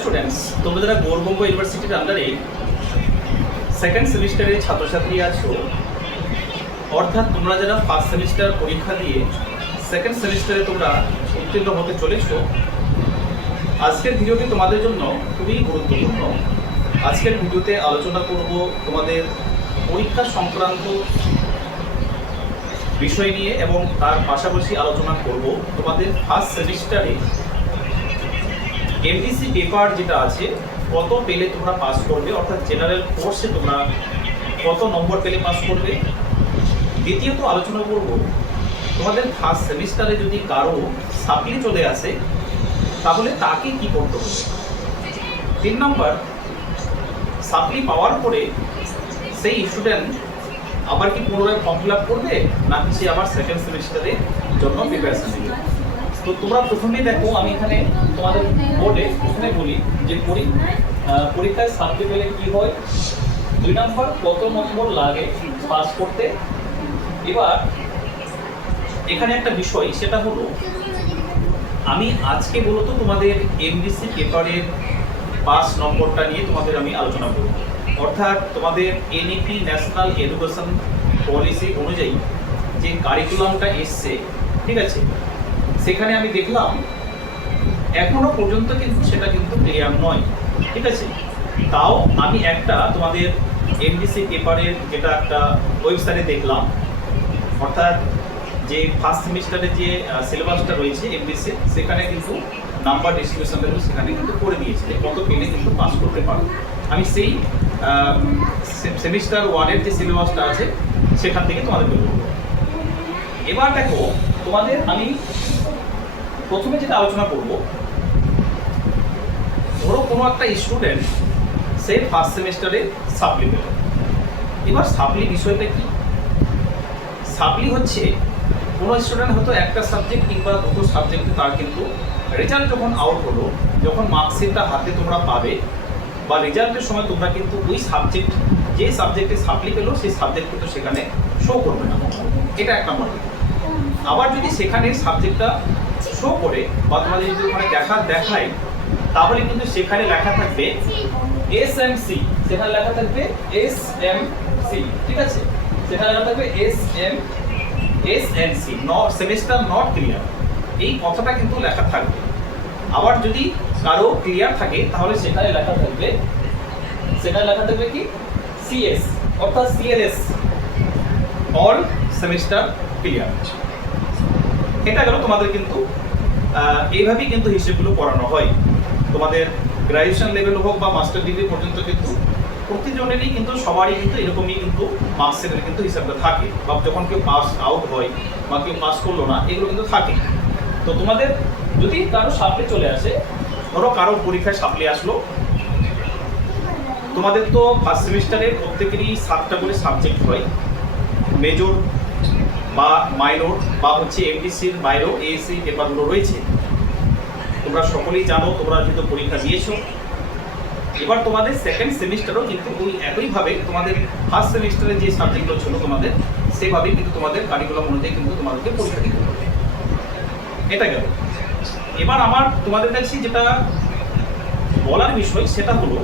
Students তোমরা যারা গৌরবঙ্গ ইউনিভার্সিটির আন্ডারে সেকেন্ড সেমিস্টারের ছাত্রছাত্রী আছো, অর্থাৎ তোমরা যারা ফার্স্ট সেমিস্টার পরীক্ষা দিয়ে সেকেন্ড সেমিস্টারে তোমরা উত্তীর্ণ হতে আজকের ভিডিওটি তোমাদের জন্য খুবই গুরুত্বপূর্ণ। আজকের ভিডিওতে আলোচনা করব তোমাদের পরীক্ষা সংক্রান্ত বিষয় নিয়ে এবং তার পাশাপাশি আলোচনা করব তোমাদের ফার্স্ট সেমিস্টারে এমডিসি পেপার যেটা আছে, কত পেলে তোমরা পাস করবে? অর্থাৎ জেনারেল কোর্সে তোমরা কত নম্বর পেলে পাস করবে? দ্বিতীয়ত আলোচনা করব, তোমাদের ফার্স্ট সেমিস্টারে যদি কারও সাপ্লি চলে আসে, তাহলে তাকে কি করতে হবে? তিন নম্বর সাপ্লি পাওয়ার পরে সেই স্টুডেন্ট আবার কি পুনরায় ফর্ম ফিল আপ করবে? নাকি সে আবার সেকেন্ড সেমিস্টারের জন্য প্রিপারেশন নেবে? তো তোমরা প্রথমেই দেখো, আমি এখানে তোমাদের বোর্ডে প্রথমে বলি যে পরি- পরীক্ষায় সাপ্লি পেলে কি হয়? দুই নম্বর, কত নম্বর লাগে পাস করতে? এবার, এখানে একটা বিষয়, সেটা হলো, আমি আজকে মূলত তোমাদের এমডিসি পেপারের পাস নম্বরটা নিয়ে তোমাদের আমি আলোচনা করব। অর্থাৎ তোমাদের এনইপি ন্যাশনাল এডুকেশন পলিসি অনুযায়ী যে কারিকুলামটা এসছে, ঠিক আছে? সেখানে আমি দেখলাম, এখনও পর্যন্ত কিন্তু সেটা কিন্তু ক্লিয়ার নয়। ঠিক আছে? তাও আমি একটা তোমাদের এমডিসি পেপারের যেটা একটা ওয়েবসাইটে দেখলাম। অর্থাৎ যে ফার্স্ট সেমিস্টারে যে সিলেবাসটা রয়েছে এমবিসি সেখানে কিন্তু নাম্বার ডিস্ট্রিবিউশনটা কিন্তু সেখানে কিন্তু করে দিয়েছে। কত পেলে কিন্তু পাস করতে পারো। আমি সেই সেমিস্টার ওয়ানের যে সিলেবাসটা আছে, সেখান থেকে তোমাদের বলব এবার দেখো, তোমাদের আমি প্রথমে যেটা আলোচনা করব, ধরো কোনো একটা স্টুডেন্ট সে ফার্স্ট সেমিস্টারে সাপ্লি পেল। এবার সাপ্লি বিষয়টা কি? সাপ্লি হচ্ছে, কোনো স্টুডেন্ট হয়তো একটা সাবজেক্ট কিংবা দুটো সাবজেক্টে তার কিন্তু রেজাল্ট যখন আউট হলো, যখন মার্কশিটটা হাতে তোমরা পাবে বা রেজাল্টের সময় তোমরা কিন্তু ওই সাবজেক্ট যে সাবজেক্টে সাপ্লি পেল, সেই সাবজেক্ট কিন্তু সেখানে শো করবে না। এটা এক নম্বর আবার যদি সেখানে সাবজেক্টটা শো করে বা তোমাদের যদি ওখানে দেখা দেখায়, তাহলে কিন্তু সেখানে লেখা থাকবে এস এম সি সেখানে লেখা থাকবে এস এম সি ঠিক আছে? সেখানে লেখা থাকবে S M S N C not semester not clear এই কথাটা কিন্তু লেখা থাকবে। আবার যদি কারও ক্লিয়ার থাকে, তাহলে সেখানে লেখা থাকবে, সেখানে লেখা থাকবে কি? সিএস অর্থাৎ সিএলএস অল সেমিস্টার ক্লিয়ার এটা গেল তোমাদের কিন্তু এইভাবেই কিন্তু হিসেবগুলো করানো হয়। তোমাদের গ্র্যাজুয়েশন লেভেল হোক বা মাস্টার ডিগ্রি পর্যন্ত কিন্তু প্রতিজনেরই কিন্তু সবারই কিন্তু এরকমই কিন্তু মার্কসের কিন্তু হিসাবটা থাকে বা যখন কেউ পাস আউট হয় বা কেউ পাস করল না, এগুলো কিন্তু থাকে। তো তোমাদের যদি কারও সাপ্লি চলে আসে, ধরো কারও পরীক্ষায় সাপ্লি আসলো, তোমাদের তো ফার্স্ট সেমিস্টারে প্রত্যেকেরই সাতটা করে সাবজেক্ট হয়। মেজর বা মাইনর বা হচ্ছে এমডিসির বাইরেও এএসসি পেপারগুলো রয়েছে। তোমরা সকলেই জানো, তোমরা যেহেতু পরীক্ষা দিয়েছ। এবার তোমাদের সেকেন্ড সেমিস্টারও কিন্তু ওই একইভাবে তোমাদের ফার্স্ট সেমিস্টারে যে সাবজেক্টগুলো ছিল তোমাদের, সেভাবেই কিন্তু তোমাদের কারিকুলাম অনুযায়ী কিন্তু তোমাদেরকে পরীক্ষা দিতে হবে। এটা গেল। এবার আমার তোমাদের কাছে যেটা বলার বিষয়, সেটা হলো,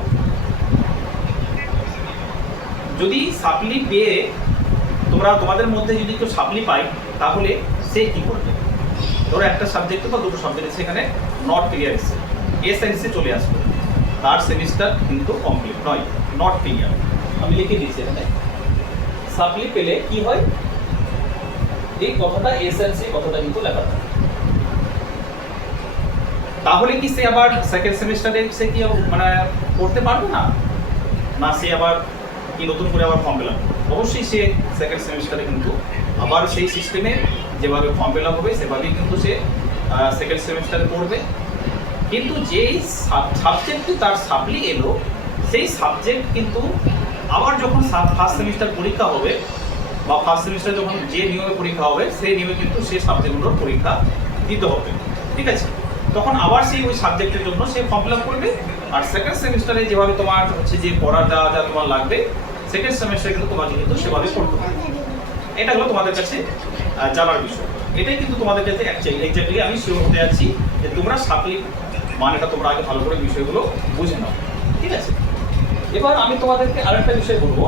যদি সাপ্লি পেয়ে তোমরা তোমাদের মধ্যে যদি কেউ সাপ্লি পায়, তাহলে সে কি করবে? ধরো একটা সাবজেক্টে বা দুটো সাবজেক্টে সেখানে নট ক্লিয়ার এসছে। এস এনসি চলে আসবে তার সেমিস্টার কিন্তু কমপ্লিট নয় নট ক্লিয়ার আমি লিখে দিচ্ছি এখানে। সাপ্লি পেলে কি হয়? এই কথাটা এস এনসি কথাটা কিন্তু লেখা থাকে। তাহলে কি সে আবার সেকেন্ড সেমিস্টারে সে কি মানে পড়তে পারবে না? না, সে আবার কি নতুন করে আবার ফর্ম ফিল আপ অবশ্যই সে সেকেন্ড সেমিস্টারে কিন্তু আবার সেই সিস্টেমে যেভাবে ফর্ম ফিল আপ হবে, সেভাবেই কিন্তু সে সেকেন্ড সেমিস্টারে পড়বে। কিন্তু যেই সাবজেক্টে তার সাপ্লি এলো, সেই সাবজেক্ট কিন্তু আবার যখন ফার্স্ট সেমিস্টার পরীক্ষা হবে বা ফার্স্ট সেমিস্টার যখন যে নিয়মে পরীক্ষা হবে, সেই নিয়মে কিন্তু সেই সাবজেক্টগুলোর পরীক্ষা দিতে হবে। ঠিক আছে? তখন আবার সেই ওই সাবজেক্টের জন্য সে ফর্ম ফিল আপ করবে। আর সেকেন্ড সেমিস্টারে যেভাবে তোমার হচ্ছে যে পড়া যা যা তোমার লাগবে সেকেন্ড সেমিস্টারে কিন্তু তোমাকে কিন্তু সেভাবে পড়তে হবে। এটা হলো তোমাদের কাছে জানার বিষয়। এটাই কিন্তু তোমাদের কাছে এক্স্যাক্টলি আমি শিওর হতে যাচ্ছি যে তোমরা সাপ্লি মানেটা তোমরা আগে ভালো করে বিষয়গুলো বুঝে নাও। ঠিক আছে? এবার আমি তোমাদেরকে আরেকটা বিষয় বলব।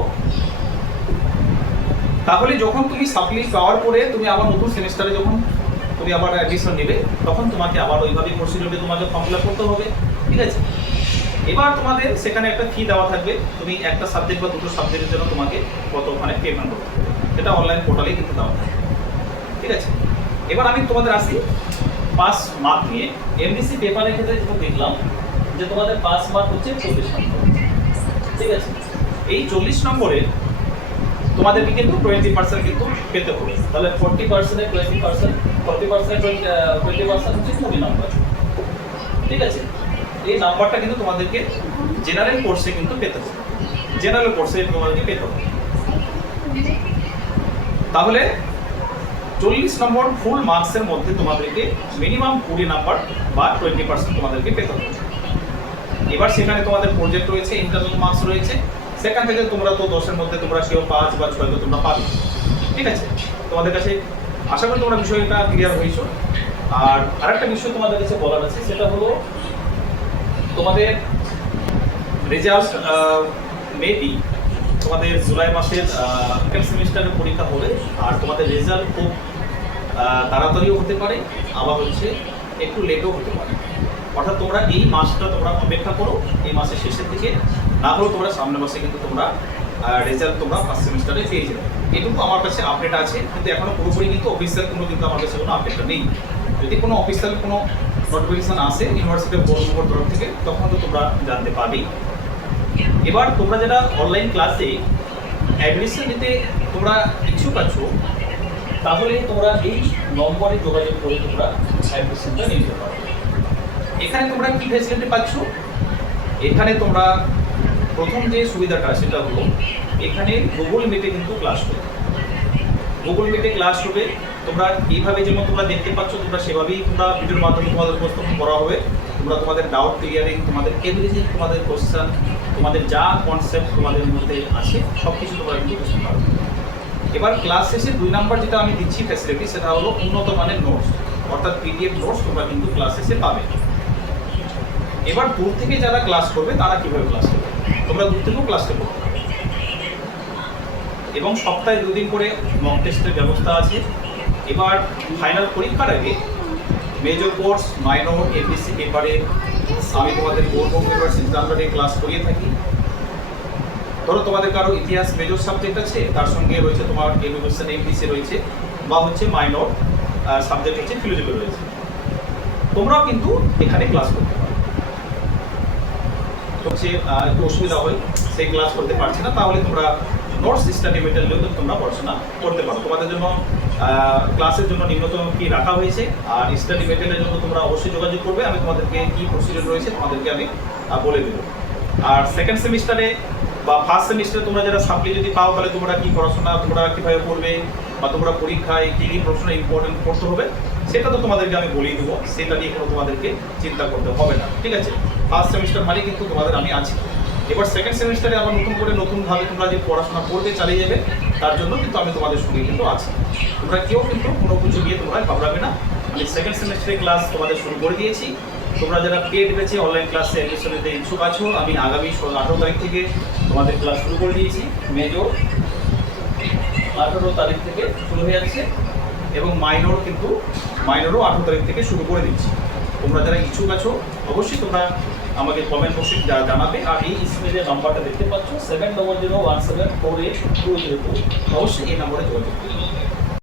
তাহলে যখন তুমি সাপ্লি পাওয়ার পরে তুমি আবার নতুন সেমিস্টারে যখন তুমি আবার অ্যাডমিশন নেবে, তখন তোমাকে আবার ওইভাবে প্রসিডিওরে তোমাকে ফর্ম ফিল করতে হবে। ঠিক আছে? এবার তোমাদের সেখানে একটা ফি দেওয়া থাকবে। তুমি একটা সাবজেক্ট বা দুটো সাবজেক্টের জন্য তোমাকে কত ওখানে পেমেন্ট করতে হবে এটা অনলাইন পোর্টালেই কিন্তু দেওয়া থাকবে। ঠিক আছে? এবার আমি তোমাদের আসি পাস মার্ক নিয়ে। এমডিসি পেপারের ক্ষেত্রে যেটা দেখলাম, যে তোমাদের পাস মার্ক হচ্ছে চল্লিশ নম্বর ঠিক আছে? এই চল্লিশ নম্বরে তোমাদেরকে কিন্তু টোয়েন্টি পার্সেন্ট কিন্তু পেতে হবে। তাহলে ফোর্টি পার্সেন্টে twenty percent forty percent twenty percent হচ্ছে কুড়ি নম্বর ঠিক আছে? এই নাম্বারটা কিন্তু তোমাদেরকে জেনারেল কোর্সে কিন্তু পেতে হবে। জেনারেল কোর্সে তোমাদেরকে পেতে হবে। তাহলে চল্লিশ নম্বর ফুল মার্কসের মধ্যে তোমাদেরকে মিনিমাম কুড়ি নাম্বার বা টোয়েন্টি পার্সেন্ট তোমাদেরকে পেতে হবে। এবার সেখানে তোমাদের প্রজেক্ট রয়েছে ইন্টারনাল মার্কস রয়েছে। সেখান থেকে তোমরা তো দশের মধ্যে তোমরা কেউ পাঁচ বা ছয় তো তোমরা পাবে। ঠিক আছে? তোমাদের কাছে আশা করি তোমরা বিষয়টা ক্লিয়ার হয়েছো। আর আরেকটা বিষয় তোমাদের কাছে বলার আছে, সেটা হলো তোমাদের রেজাল্ট মেবি তোমাদের জুলাই মাসের সেকেন্ড সেমিস্টারের পরীক্ষা হবে। আর তোমাদের রেজাল্ট খুব তাড়াতাড়িও হতে পারে, আবার হচ্ছে একটু লেটও হতে পারে। অর্থাৎ তোমরা এই মাসটা তোমরা অপেক্ষা করো, এই মাসের শেষের দিকে। না হলেও তোমরা সামনের মাসে কিন্তু তোমরা রেজাল্ট তোমরা ফার্স্ট সেমিস্টারে পেয়ে যাবে। এটুকু আমার কাছে আপডেট আছে, কিন্তু এখনও পুরোপুরি কিন্তু অফিসিয়াল কোনো কিন্তু আমার কাছে কোনো আপডেটটা নেই। যদি কোনো অফিসিয়াল কোনো নোটিফিকেশন আসে ইউনিভার্সিটির বোর্ড তরফ থেকে, তখন তো তোমরা জানতে পারবেই এবার তোমরা যারা অনলাইন ক্লাসে অ্যাডমিশন নিতে তোমরা ইচ্ছুক আছো, তাহলে তোমরা এই নম্বরে যোগাযোগ করে তোমরা অ্যাডমিশনটা নিতে পারো। এখানে তোমরা কি ফ্যাসিলিটি পাচ্ছ? এখানে তোমরা প্রথম যে সুবিধাটা, সেটা হলো এখানে গুগল মিটে কিন্তু ক্লাস হবে। গুগল মিটে ক্লাস হবে। তোমরা এইভাবে যেমন তোমরা দেখতে পাচ্ছ, তোমরা সেভাবেই তোমরা ভিডিওর মাধ্যমে তোমাদের উপস্থাপন করা হবে। তোমরা তোমাদের ডাউট ক্লিয়ারিং তোমাদের এভরিথিং তোমাদের কোশ্চেন তোমাদের যা কনসেপ্ট তোমাদের মধ্যে আছে সব কিছু তোমরা বুঝতে পারবে। এবার ক্লাস শেষে দুই নাম্বার যেটা আমি দিচ্ছি ফ্যাসিলিটি সেটা হলো উন্নত মানের নোটস অর্থাৎ পিডিএফ নোটস তোমরা কিন্তু ক্লাস শেষে পাবে। এবার দূর থেকে যারা ক্লাস করবে, তারা কীভাবে ক্লাস করবে? তোমরা দূর থেকেও ক্লাসটা করতে পারবে এবং সপ্তাহে দুদিন করে মক টেস্টের ব্যবস্থা আছে। এবার ফাইনাল পরীক্ষার আগে মেজর কোর্স মাইনর এমবিসি পেপারে আমি তোমাদের বোর্ড অফ ইউনিভার্সিটি আন্ডারে ক্লাস করিয়ে থাকি। ধরো তোমাদের কারও ইতিহাস মেজর সাবজেক্ট আছে, তার সঙ্গে রয়েছে তোমার এডুকেশন এমবিসি রয়েছে, বা হচ্ছে মাইনর সাবজেক্ট হচ্ছে ফিলোজফি রয়েছে। তোমরাও কিন্তু এখানে ক্লাস করতে পারো। হচ্ছে একটু অসুবিধা হয়, সেই ক্লাস করতে পারছে না, তাহলে তোমরা নোটস স্টাডি মেটেরিয়ালেও কিন্তু তোমরা পড়াশোনা করতে পারো। তোমাদের জন্য ক্লাসের জন্য নিম্নতম কি রাখা হয়েছে? আর স্টাডি মেটেরিয়ালের জন্য তোমরা অবশ্যই যোগাযোগ করবে। আমি তোমাদেরকে কি প্রসিডিউর রয়েছে তোমাদেরকে আমি বলে দেবো। আর সেকেন্ড সেমিস্টারে বা ফার্স্ট সেমিস্টারে তোমরা যারা সাপ্লি যদি পাও, তাহলে তোমরা কি পড়াশোনা, তোমরা কীভাবে করবে বা তোমরা পরীক্ষায় কি কি প্রশ্ন ইম্পর্টেন্ট করতে হবে, সেটা তো তোমাদেরকে আমি বলেই দেবো। সেটা নিয়ে কোনো তোমাদেরকে চিন্তা করতে হবে না। ঠিক আছে? ফার্স্ট সেমিস্টার মানে কিন্তু তোমাদের আমি আছি। এবার সেকেন্ড সেমিস্টারে আবার নতুন করে নতুনভাবে তোমরা যে পড়াশোনা করবে, চালিয়ে যাবে, তার জন্য কিন্তু আমি তোমাদের সঙ্গে কিন্তু আছি। তোমরা কেউ কিন্তু কোনো কিছু গিয়ে তোমরা ঘাবড়াবে না। আমি সেকেন্ড সেমিস্টারে ক্লাস তোমাদের শুরু করে দিয়েছি। তোমরা যারা পেড বেছে অনলাইন ক্লাসে অ্যাডমিশন নিতে ইচ্ছুক আছো, আমি আগামী আঠারো তারিখ থেকে তোমাদের ক্লাস শুরু করে দিয়েছি। মেজর আঠারো তারিখ থেকে শুরু হয়ে যাচ্ছে এবং মাইনর কিন্তু মাইনরও আঠারো তারিখ থেকে শুরু করে দিচ্ছি। তোমরা যারা ইচ্ছুক আছো, অবশ্যই তোমরা আমাকে কমেন্ট বক্সে জানাবে, আর এই স্ক্রিনে নাম্বারটা দেখতে পাচ্ছ seven double zero one seven four eight two zero two অবশ্যই এই নম্বরে যোগাযোগ করবে।